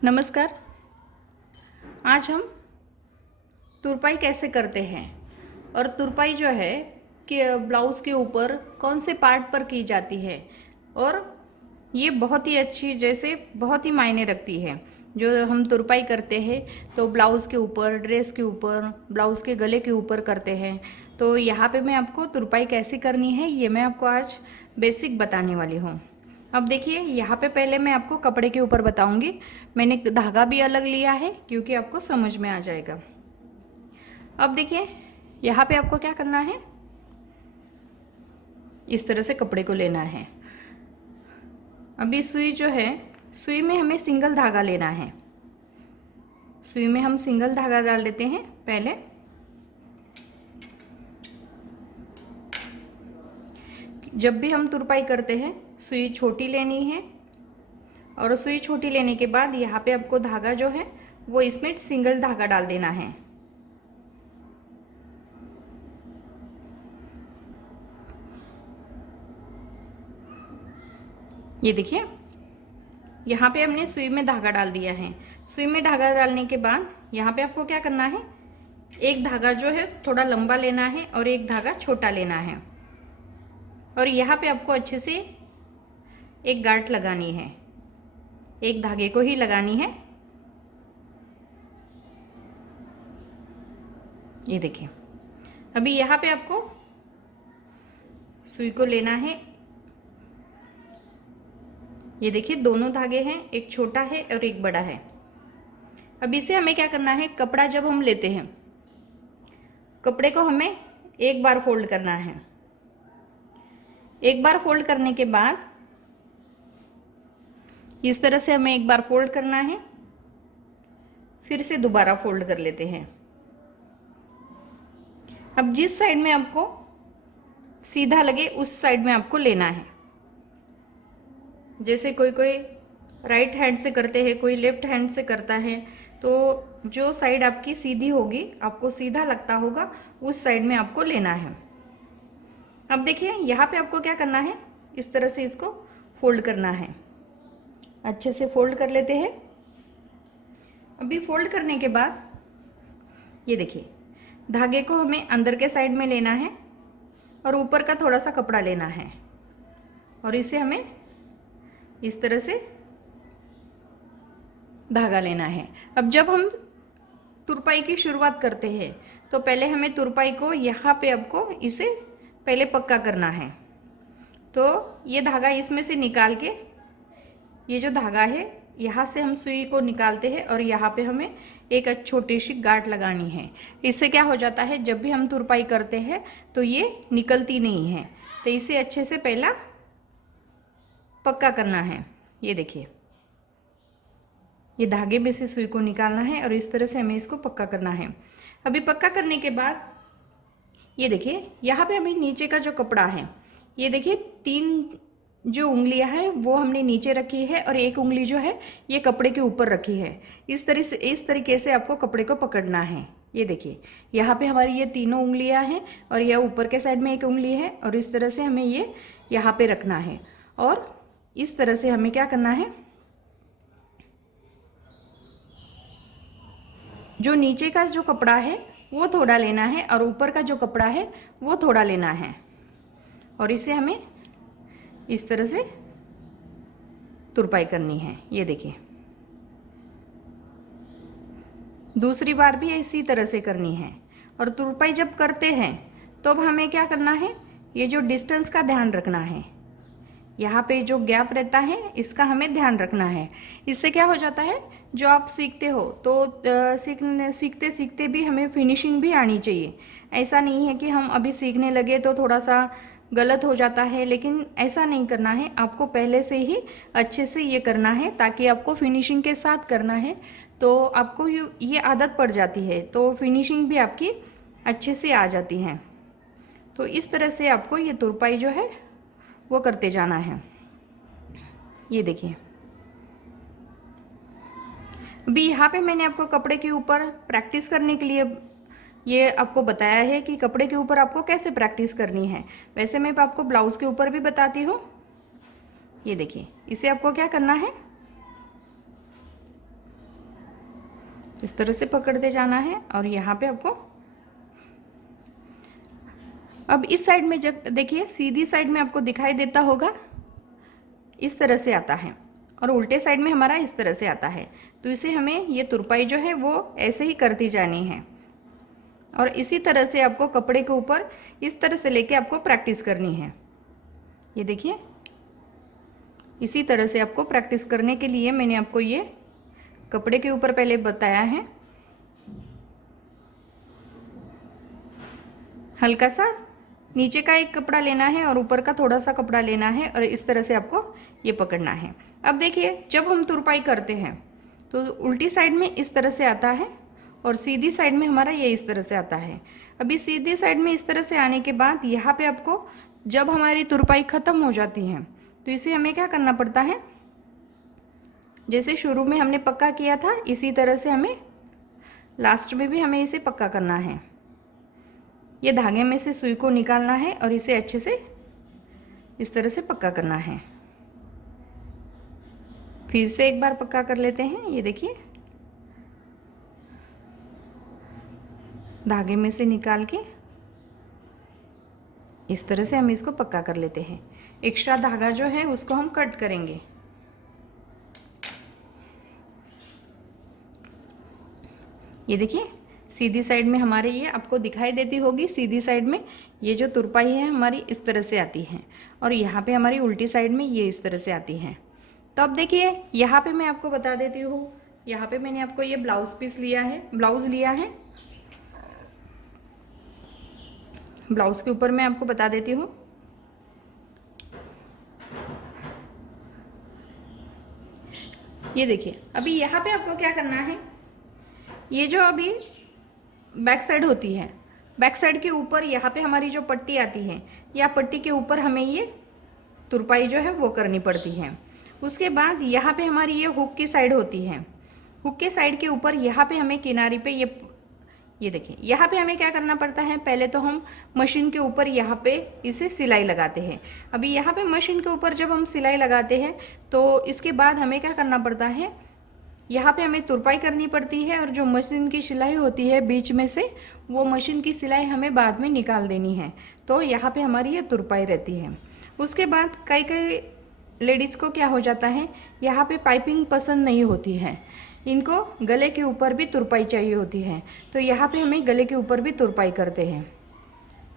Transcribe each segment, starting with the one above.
नमस्कार। आज हम तुरपाई कैसे करते हैं और तुरपाई जो है कि ब्लाउज़ के ऊपर कौन से पार्ट पर की जाती है और ये बहुत ही अच्छी जैसे बहुत ही मायने रखती है। जो हम तुरपाई करते हैं तो ब्लाउज़ के ऊपर, ड्रेस के ऊपर, ब्लाउज़ के गले के ऊपर करते हैं। तो यहाँ पे मैं आपको तुरपाई कैसे करनी है ये मैं आपको आज बेसिक बताने वाली हूँ। अब देखिए, यहाँ पे पहले मैं आपको कपड़े के ऊपर बताऊंगी। मैंने धागा भी अलग लिया है क्योंकि आपको समझ में आ जाएगा। अब देखिए, यहाँ पे आपको क्या करना है, इस तरह से कपड़े को लेना है। अभी सुई जो है, सुई में हमें सिंगल धागा लेना है। सुई में हम सिंगल धागा डाल लेते हैं पहले। जब भी हम तुरपाई करते हैं सुई छोटी लेनी है और सुई छोटी लेने के बाद यहाँ पे आपको धागा जो है वो इसमें सिंगल धागा डाल देना है। ये देखिए, यहाँ पे हमने सुई में धागा डाल दिया है। सुई में धागा डालने के बाद यहाँ पे आपको क्या करना है, एक धागा जो है थोड़ा लंबा लेना है और एक धागा छोटा लेना है और यहाँ पे आपको अच्छे से एक गांठ लगानी है। एक धागे को ही लगानी है। ये देखिए, अभी यहाँ पे आपको सुई को लेना है। ये देखिए, दोनों धागे हैं, एक छोटा है और एक बड़ा है। अब इसे हमें क्या करना है, कपड़ा जब हम लेते हैं कपड़े को हमें एक बार फोल्ड करना है। एक बार फोल्ड करने के बाद इस तरह से हमें एक बार फोल्ड करना है, फिर से दोबारा फोल्ड कर लेते हैं। अब जिस साइड में आपको सीधा लगे उस साइड में आपको लेना है। जैसे कोई कोई राइट हैंड से करते हैं, कोई लेफ्ट हैंड से करता है, तो जो साइड आपकी सीधी होगी, आपको सीधा लगता होगा, उस साइड में आपको लेना है। अब देखिए, यहाँ पे आपको क्या करना है, इस तरह से इसको फोल्ड करना है। अच्छे से फोल्ड कर लेते हैं। अभी फोल्ड करने के बाद ये देखिए, धागे को हमें अंदर के साइड में लेना है और ऊपर का थोड़ा सा कपड़ा लेना है और इसे हमें इस तरह से धागा लेना है। अब जब हम तुरपाई की शुरुआत करते हैं तो पहले हमें तुरपाई को यहाँ पे आपको इसे पहले पक्का करना है। तो ये धागा इसमें से निकाल के, ये जो धागा है यहाँ से हम सुई को निकालते हैं और यहाँ पे हमें एक छोटी सी गांठ लगानी है। इससे क्या हो जाता है, जब भी हम तुरपाई करते हैं तो ये निकलती नहीं है। तो इसे अच्छे से पहला पक्का करना है। ये देखिए, ये धागे में से सुई को निकालना है और इस तरह से हमें इसको पक्का करना है। अभी पक्का करने के बाद ये देखिए, यहाँ पे हमें नीचे का जो कपड़ा है, ये देखिए 3 जो उंगलियां हैं वो हमने नीचे रखी है और एक उंगली जो है ये कपड़े के ऊपर रखी है। इस तरीके से आपको कपड़े को पकड़ना है। ये देखिए, यहाँ पे हमारी ये तीनों उंगलियां हैं और यह ऊपर के साइड में एक उंगली है और इस तरह से हमें ये यहाँ पे रखना है और इस तरह से हमें क्या करना है, जो नीचे का जो कपड़ा है वो थोड़ा लेना है और ऊपर का जो कपड़ा है वो थोड़ा लेना है और इसे हमें इस तरह से तुरपाई करनी है। ये देखिए, दूसरी बार भी इसी तरह से करनी है। और तुरपाई जब करते हैं तो अब हमें क्या करना है, ये जो डिस्टेंस का ध्यान रखना है। यहाँ पे जो गैप रहता है इसका हमें ध्यान रखना है। इससे क्या हो जाता है, जो आप सीखते हो तो सीखते सीखते भी हमें फिनिशिंग भी आनी चाहिए। ऐसा नहीं है कि हम अभी सीखने लगे तो थोड़ा सा गलत हो जाता है, लेकिन ऐसा नहीं करना है। आपको पहले से ही अच्छे से ये करना है ताकि आपको फिनिशिंग के साथ करना है तो आपको ये आदत पड़ जाती है, तो फिनिशिंग भी आपकी अच्छे से आ जाती है। तो इस तरह से आपको ये तुरपाई जो है वो करते जाना है। ये देखिए, अभी यहाँ पे मैंने आपको कपड़े के ऊपर प्रैक्टिस करने के लिए ये आपको बताया है कि कपड़े के ऊपर आपको कैसे प्रैक्टिस करनी है। वैसे मैं आपको ब्लाउज के ऊपर भी बताती हूँ। ये देखिए, इसे आपको क्या करना है, इस तरह से पकड़ते जाना है और यहाँ पे आपको, अब इस साइड में जब देखिए सीधी साइड में आपको दिखाई देता होगा इस तरह से आता है और उल्टे साइड में हमारा इस तरह से आता है। तो इसे हमें ये तुरपाई जो है वो ऐसे ही करती जानी है और इसी तरह से आपको कपड़े के ऊपर इस तरह से लेके आपको प्रैक्टिस करनी है। ये देखिए इसी तरह से आपको प्रैक्टिस करने के लिए मैंने आपको ये कपड़े के ऊपर पहले बताया है। हल्का सा नीचे का एक कपड़ा लेना है और ऊपर का थोड़ा सा कपड़ा लेना है और इस तरह से आपको ये पकड़ना है। अब देखिए जब हम तुरपाई करते हैं तो उल्टी साइड में इस तरह से आता है और सीधी साइड में हमारा ये इस तरह से आता है। अभी सीधी साइड में इस तरह से आने के बाद यहाँ पे आपको जब हमारी तुरपाई ख़त्म हो जाती है तो इसे हमें क्या करना पड़ता है, जैसे शुरू में हमने पक्का किया था इसी तरह से हमें लास्ट में भी हमें इसे पक्का करना है। ये धागे में से सुई को निकालना है और इसे अच्छे से इस तरह से पक्का करना है। फिर से एक बार पक्का कर लेते हैं। ये देखिए धागे में से निकाल के इस तरह से हम इसको पक्का कर लेते हैं। एक्स्ट्रा धागा जो है उसको हम कट करेंगे। ये देखिए सीधी साइड में हमारे ये आपको दिखाई देती होगी, सीधी साइड में ये जो तुरपाई है हमारी इस तरह से आती है और यहाँ पे हमारी उल्टी साइड में ये इस तरह से आती है। तो अब देखिए यहाँ पे मैं आपको बता देती हूँ, यहाँ पे मैंने आपको ये ब्लाउज पीस लिया है, ब्लाउज लिया है। ब्लाउज के ऊपर मैं आपको बता देती हूँ, ये देखिए अभी यहाँ पे आपको क्या करना है, ये जो अभी बैक साइड होती है, बैक साइड के ऊपर यहाँ पे हमारी जो पट्टी आती है या पट्टी के ऊपर हमें ये तुरपाई जो है वो करनी पड़ती है। उसके बाद यहाँ पे हमारी ये हुक की साइड होती है, हुक के साइड के ऊपर यहाँ पे हमें किनारे पे ये देखिए यहाँ पे हमें क्या करना पड़ता है, पहले तो हम मशीन के ऊपर यहाँ पे इसे सिलाई लगाते हैं। अभी यहाँ पे मशीन के ऊपर जब हम सिलाई लगाते हैं तो इसके बाद हमें क्या करना पड़ता है, यहाँ पे हमें तुरपाई करनी पड़ती है और जो मशीन की सिलाई होती है बीच में से वो मशीन की सिलाई हमें बाद में निकाल देनी है। तो यहाँ पे हमारी ये तुरपाई रहती है। उसके बाद कई लेडीज़ को क्या हो जाता है, यहाँ पे पाइपिंग पसंद नहीं होती है, इनको गले के ऊपर भी तुरपाई चाहिए होती है। तो यहाँ पे हमें गले के ऊपर भी तुरपाई करते हैं।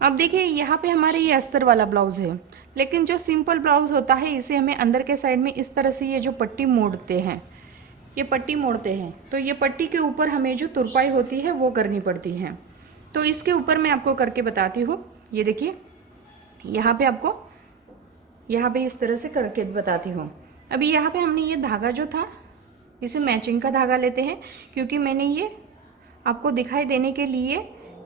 अब देखिए यहाँ पे हमारे ये अस्तर वाला ब्लाउज़ है, लेकिन जो सिंपल ब्लाउज़ होता है इसे हमें अंदर के साइड में इस तरह से ये जो पट्टी मोड़ते हैं, ये पट्टी मोड़ते हैं, तो ये पट्टी के ऊपर हमें जो तुरपाई होती है वो करनी पड़ती है। तो इसके ऊपर मैं आपको करके बताती हूँ। ये देखिए यहाँ पे आपको यहाँ पे इस तरह से करके बताती हूँ। अभी यहाँ पे हमने ये धागा जो था इसे मैचिंग का धागा लेते हैं, क्योंकि मैंने ये आपको दिखाई देने के लिए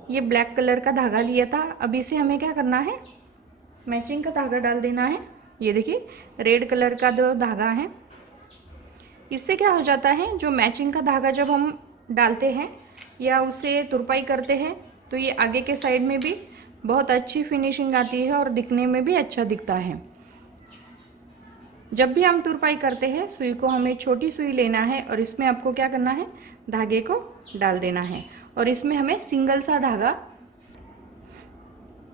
ये ब्लैक कलर का धागा लिया था। अब इसे हमें क्या करना है, मैचिंग का धागा डाल देना है। ये देखिए रेड कलर का जो धागा है, इससे क्या हो जाता है, जो मैचिंग का धागा जब हम डालते हैं या उसे तुरपाई करते हैं तो ये आगे के साइड में भी बहुत अच्छी फिनिशिंग आती है और दिखने में भी अच्छा दिखता है। जब भी हम तुरपाई करते हैं सुई को हमें छोटी सुई लेना है और इसमें आपको क्या करना है, धागे को डाल देना है और इसमें हमें सिंगल सा धागा,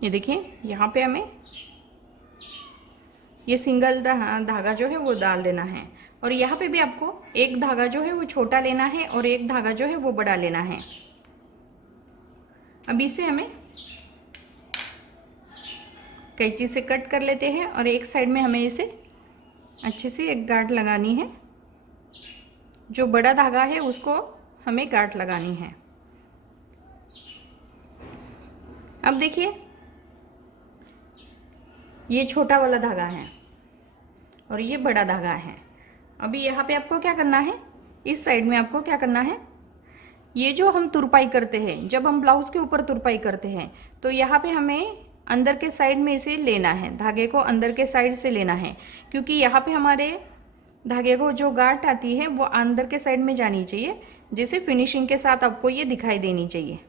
ये देखिए यहाँ पे हमें ये सिंगल धागा जो है वो डाल देना है और यहाँ पे भी आपको एक धागा जो है वो छोटा लेना है और एक धागा जो है वो बड़ा लेना है। अब इसे हमें कैंची से कट कर लेते हैं और एक साइड में हमें इसे अच्छे से एक गांठ लगानी है। जो बड़ा धागा है उसको हमें गांठ लगानी है। अब देखिए ये छोटा वाला धागा है और ये बड़ा धागा है। अभी यहाँ पे आपको क्या करना है, इस साइड में आपको क्या करना है, ये जो हम तुरपाई करते हैं, जब हम ब्लाउज के ऊपर तुरपाई करते हैं तो यहाँ पे हमें अंदर के साइड में इसे लेना है, धागे को अंदर के साइड से लेना है, क्योंकि यहाँ पे हमारे धागे को जो गांठ आती है वो अंदर के साइड में जानी चाहिए, जिसे फिनिशिंग के साथ आपको ये दिखाई देनी चाहिए।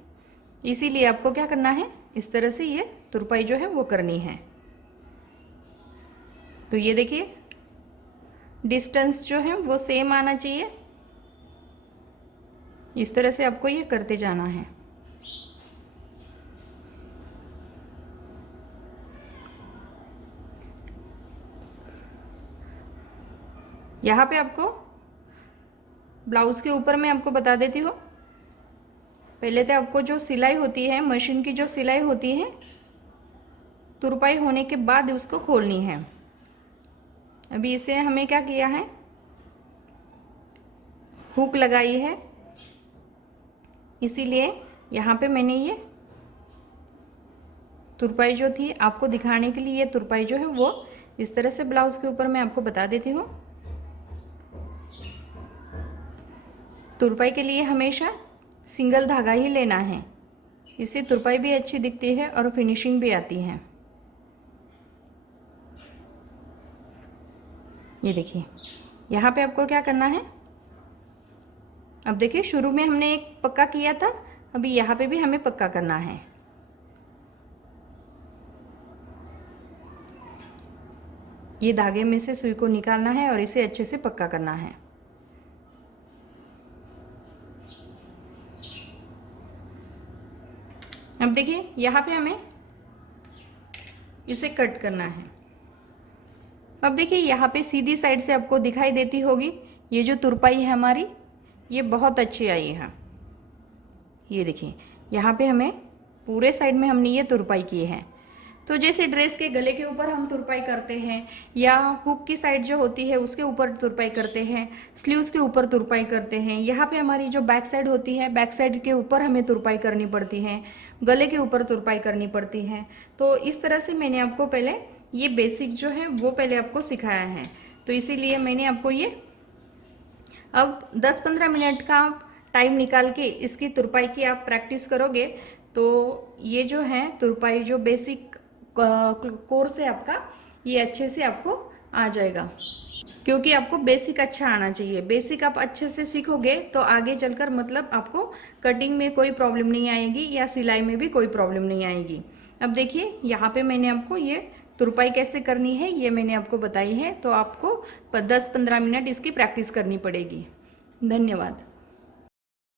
इसीलिए आपको क्या करना है, इस तरह से ये तुरपाई जो है वो करनी है। तो ये देखिए डिस्टेंस जो है वो सेम आना चाहिए। इस तरह से आपको ये करते जाना है। यहाँ पे आपको ब्लाउज के ऊपर मैं आपको बता देती हूँ, पहले तो आपको जो सिलाई होती है, मशीन की जो सिलाई होती है, तुरपाई होने के बाद उसको खोलनी है। अभी इसे हमें क्या किया है, हुक लगाई है, इसीलिए यहाँ पे मैंने ये तुरपाई जो थी आपको दिखाने के लिए, ये तुरपाई जो है वो इस तरह से ब्लाउज के ऊपर मैं आपको बता देती हूँ। तुरपाई के लिए हमेशा सिंगल धागा ही लेना है, इससे तुरपाई भी अच्छी दिखती है और फिनिशिंग भी आती है। ये देखिए, यहाँ पे आपको क्या करना है, अब देखिए शुरू में हमने एक पक्का किया था, अभी यहाँ पे भी हमें पक्का करना है। ये धागे में से सुई को निकालना है और इसे अच्छे से पक्का करना है। अब देखिए यहाँ पे हमें इसे कट करना है। अब देखिए यहाँ पे सीधी साइड से आपको दिखाई देती होगी, ये जो तुरपाई है हमारी, ये बहुत अच्छी आई है। ये देखिए यहाँ पे हमें पूरे साइड में हमने ये तुरपाई की है। तो जैसे ड्रेस के गले के ऊपर हम तुरपाई करते हैं, या हुक की साइड जो होती है उसके ऊपर तुरपाई करते हैं, स्लीव्स के ऊपर तुरपाई करते हैं, यहाँ पे हमारी जो बैक साइड होती है, बैक साइड के ऊपर हमें तुरपाई करनी पड़ती है, गले के ऊपर तुरपाई करनी पड़ती है। तो इस तरह से मैंने आपको पहले ये बेसिक जो है वो पहले आपको सिखाया है। तो इसीलिए मैंने आपको ये अब 10-15 मिनट का टाइम निकाल के इसकी तुरपाई की आप प्रैक्टिस करोगे तो ये जो है तुरपाई जो बेसिक कोर्स है आपका, ये अच्छे से आपको आ जाएगा। क्योंकि आपको बेसिक अच्छा आना चाहिए। बेसिक आप अच्छे से सीखोगे तो आगे चलकर मतलब आपको कटिंग में कोई प्रॉब्लम नहीं आएगी या सिलाई में भी कोई प्रॉब्लम नहीं आएगी। अब देखिए यहाँ पे मैंने आपको ये तुरपाई कैसे करनी है ये मैंने आपको बताई है। तो आपको 10-15 मिनट इसकी प्रैक्टिस करनी पड़ेगी। धन्यवाद।